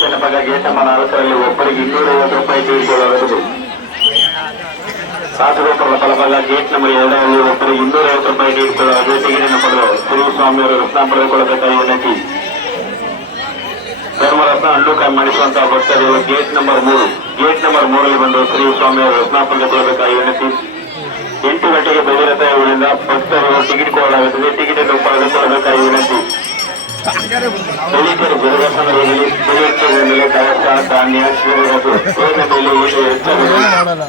ಜನಪದರಲ್ಲಿ ಒಬ್ಬರಿಗೆ 250 ರೂಪಾಯಿ ತೀರಿಕೊಳ್ಳಬಹುದು. ಸಾಧುಗೋಪುರದ ಫಲಭಾಗ gate number 2ರಲ್ಲಿ ಒಬ್ಬರಿಗೆ 250 ರೂಪಾಯಿ ತೀರಿಕೊಳ್ಳಬಹುದು. ಟಿಕೆಟ್ ನಂಬರ್ ಶ್ರೀಸ್ವಾಮಿಯವರು ರತ್ನ ಪಡೆದುಕೊಳ್ಳಬೇಕಾಗಿ ವಿನಂತಿ. ಧರ್ಮರತ್ನ ಹಣ್ಣು ಕಾಯಿ ಮಾಡಿಸುವಂತಹ ಭಕ್ತರು ಗೇಟ್ ನಂಬರ್ 3ರಲ್ಲಿ ಬಂದು ಶ್ರೀಸ್ವಾಮಿಯವರು ರತ್ನ ಪಡೆದುಕೊಳ್ಳಬೇಕಾಗಿ ವಿನಂತಿ. 8 ಗಂಟೆಗೆ ಬೆಳಿರಥ ಇವರಿಂದ ಭಕ್ತರು ಟಿಕೆಟ್ ಕೊಡಲಾಗುತ್ತದೆ. ಟಿಕೆಟ್ ಅನ್ನು ಪಡೆದುಕೊಳ್ಳಬೇಕಾಗಿ ವಿನಂತಿ. ದಲಿತರು ಗುರುದರ್ಶನದಲ್ಲಿ ದಲಿತರ ಮೇಲೆ ದವಸ ಧಾನ್ಯ ಶಿಬಿರಗಳು ರೋಗ ಮೇಲೆ ಈಗ ಹೆಚ್ಚಾಗಿದೆ.